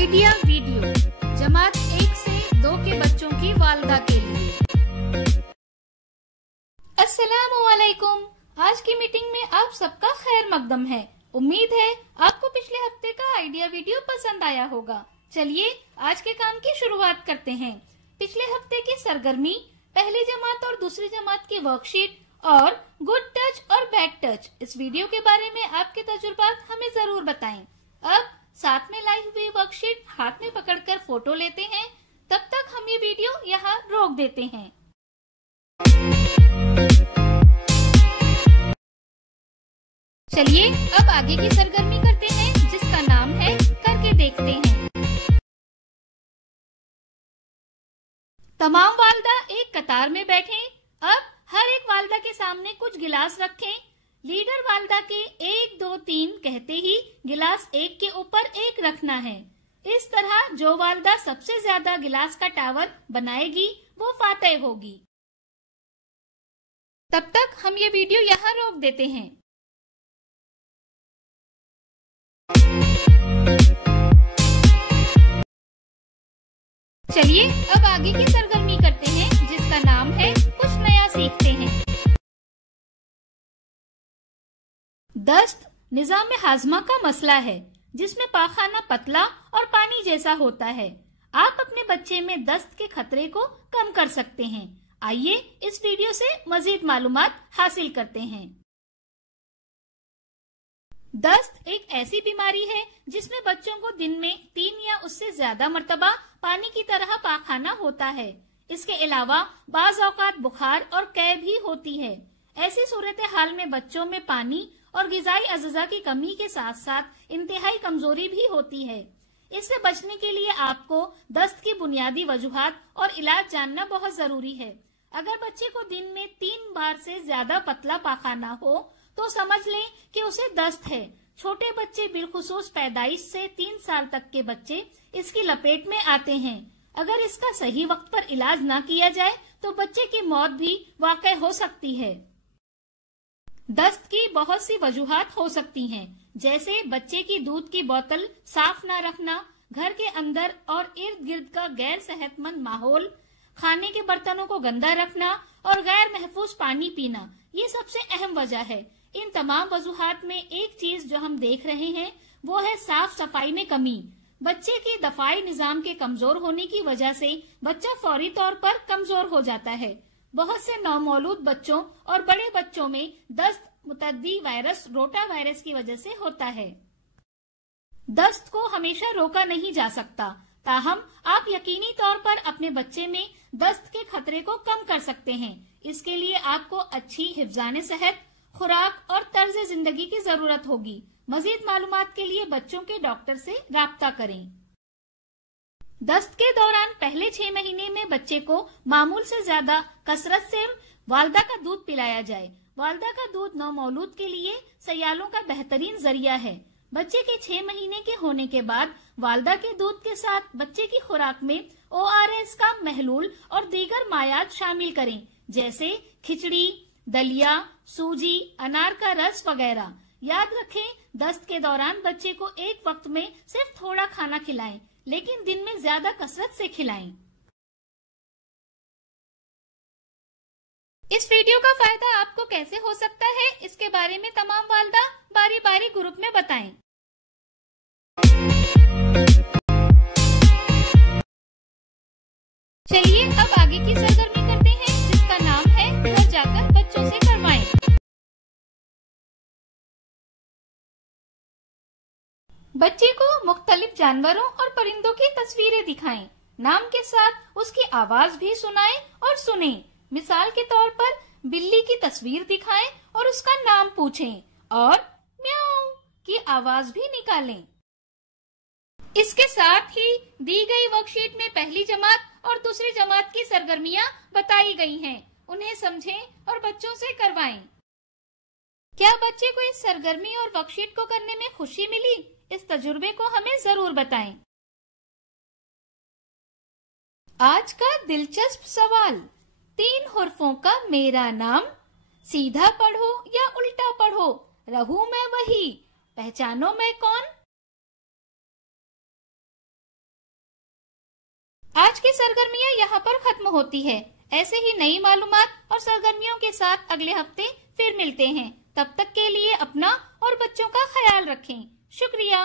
Idea video जमात 1 से 2 के बच्चों की वालदा के लिए। अस्सलामुअलैकुम। आज की मीटिंग में आप सबका खैर मकदम है। उम्मीद है आपको पिछले हफ्ते का आइडिया वीडियो पसंद आया होगा। चलिए आज के काम की शुरुआत करते हैं। पिछले हफ्ते की सरगर्मी, पहली जमात और दूसरी जमात की वर्कशीट और गुड टच और बैड टच, इस वीडियो के बारे में आपके तजुर्बात हमें जरूर बताएं। अब साथ में लाई हुई वर्कशीट हाथ में पकड़कर फोटो लेते हैं। तब तक हम ये वीडियो यहाँ रोक देते हैं। चलिए अब आगे की सरगर्मी करते हैं, जिसका नाम है करके देखते हैं। तमाम वालदा एक कतार में बैठें। अब हर एक वालदा के सामने कुछ गिलास रखें। लीडर वालदा के 1, 2, 3 कहते ही गिलास एक के ऊपर एक रखना है। इस तरह जो वालदा सबसे ज्यादा गिलास का टावर बनाएगी वो फातेह होगी। तब तक हम ये वीडियो यहाँ रोक देते हैं। चलिए अब आगे की सरगर्मी करते हैं, जिसका नाम है कुछ नया सीखते हैं। दस्त निजाम हाजमा का मसला है, जिसमें पाखाना पतला और पानी जैसा होता है। आप अपने बच्चे में दस्त के खतरे को कम कर सकते हैं। आइए इस वीडियो से मजीद मालूमात हासिल करते हैं। दस्त एक ऐसी बीमारी है जिसमें बच्चों को दिन में 3 या उससे ज्यादा मर्तबा पानी की तरह पाखाना होता है। इसके अलावा बाज औकात बुखार और कै भी होती है। ऐसी सूरत हाल में बच्चों में पानी और गिजाई अज़्ज़ा की कमी के साथ साथ इंतहाई कमजोरी भी होती है। इससे बचने के लिए आपको दस्त की बुनियादी वजूहात और इलाज जानना बहुत जरूरी है। अगर बच्चे को दिन में 3 बार से ज्यादा पतला पाखाना हो तो समझ लें कि उसे दस्त है। छोटे बच्चे बिलखुसूस पैदाइश से 3 साल तक के बच्चे इसकी लपेट में आते हैं। अगर इसका सही वक्त पर इलाज ना किया जाए तो बच्चे की मौत भी वाक़ई हो सकती है। दस्त की बहुत सी वजूहात हो सकती हैं, जैसे बच्चे की दूध की बोतल साफ न रखना, घर के अंदर और इर्द गिर्द का गैर सेहतमंद माहौल, खाने के बर्तनों को गंदा रखना और गैर महफूज पानी पीना। ये सबसे अहम वजह है। इन तमाम वजूहात में एक चीज जो हम देख रहे हैं वो है साफ सफाई में कमी। बच्चे के दफाई निजाम के कमजोर होने की वजह से बच्चा फौरी तौर पर कमजोर हो जाता है। बहुत से नौमौलूद बच्चों और बड़े बच्चों में दस्त मुतद्दी वायरस रोटा वायरस की वजह से होता है। दस्त को हमेशा रोका नहीं जा सकता, ताहम आप यकीनी तौर पर अपने बच्चे में दस्त के खतरे को कम कर सकते हैं। इसके लिए आपको अच्छी हिफ्जाने सेहत, खुराक और तर्ज जिंदगी की जरूरत होगी। मजीद मालूमात के लिए बच्चों के डॉक्टर से राब्ता करें। दस्त के दौरान पहले 6 महीने में बच्चे को मामूल से ज्यादा कसरत से वालदा का दूध पिलाया जाए। वालदा का दूध नौमौलूद के लिए सयालों का बेहतरीन जरिया है। बच्चे के 6 महीने के होने के बाद वालदा के दूध के साथ बच्चे की खुराक में ORS का महलूल और दीगर मायात शामिल करें, जैसे खिचड़ी, दलिया, सूजी, अनार का रस वगैरह। याद रखें, दस्त के दौरान बच्चे को एक वक्त में सिर्फ थोड़ा खाना खिलाएं, लेकिन दिन में ज्यादा कसरत से खिलाएं। इस वीडियो का फायदा आपको कैसे हो सकता है, इसके बारे में तमाम वालदा बारी बारी ग्रुप में बताएं। चलिए अब आगे की सरगर्मी करते हैं, जिसका नाम है घर जाकर बच्चों से करवाएं। बच्चे को मुख्तलिफ जानवरों और परिंदों की तस्वीरें दिखाएं। नाम के साथ उसकी आवाज भी सुनाएं और सुनें। मिसाल के तौर पर बिल्ली की तस्वीर दिखाएं और उसका नाम पूछें और म्याऊ की आवाज भी निकालें। इसके साथ ही दी गई वर्कशीट में पहली जमात और दूसरी जमात की सरगर्मियां बताई गई हैं। उन्हें समझें और बच्चों से करवाएं। क्या बच्चे को इस सरगर्मी और वर्कशीट को करने में खुशी मिली? इस तजुर्बे को हमें जरूर बताएं। आज का दिलचस्प सवाल, 3 हुर्फों का मेरा नाम, सीधा पढ़ो या उल्टा पढ़ो, रहूं मैं वही, पहचानो मैं कौन? आज की सरगर्मियां यहाँ पर खत्म होती है। ऐसे ही नई मालूमात और सरगर्मियों के साथ अगले हफ्ते फिर मिलते हैं। तब तक के लिए अपना और बच्चों का ख्याल रखें। शुक्रिया।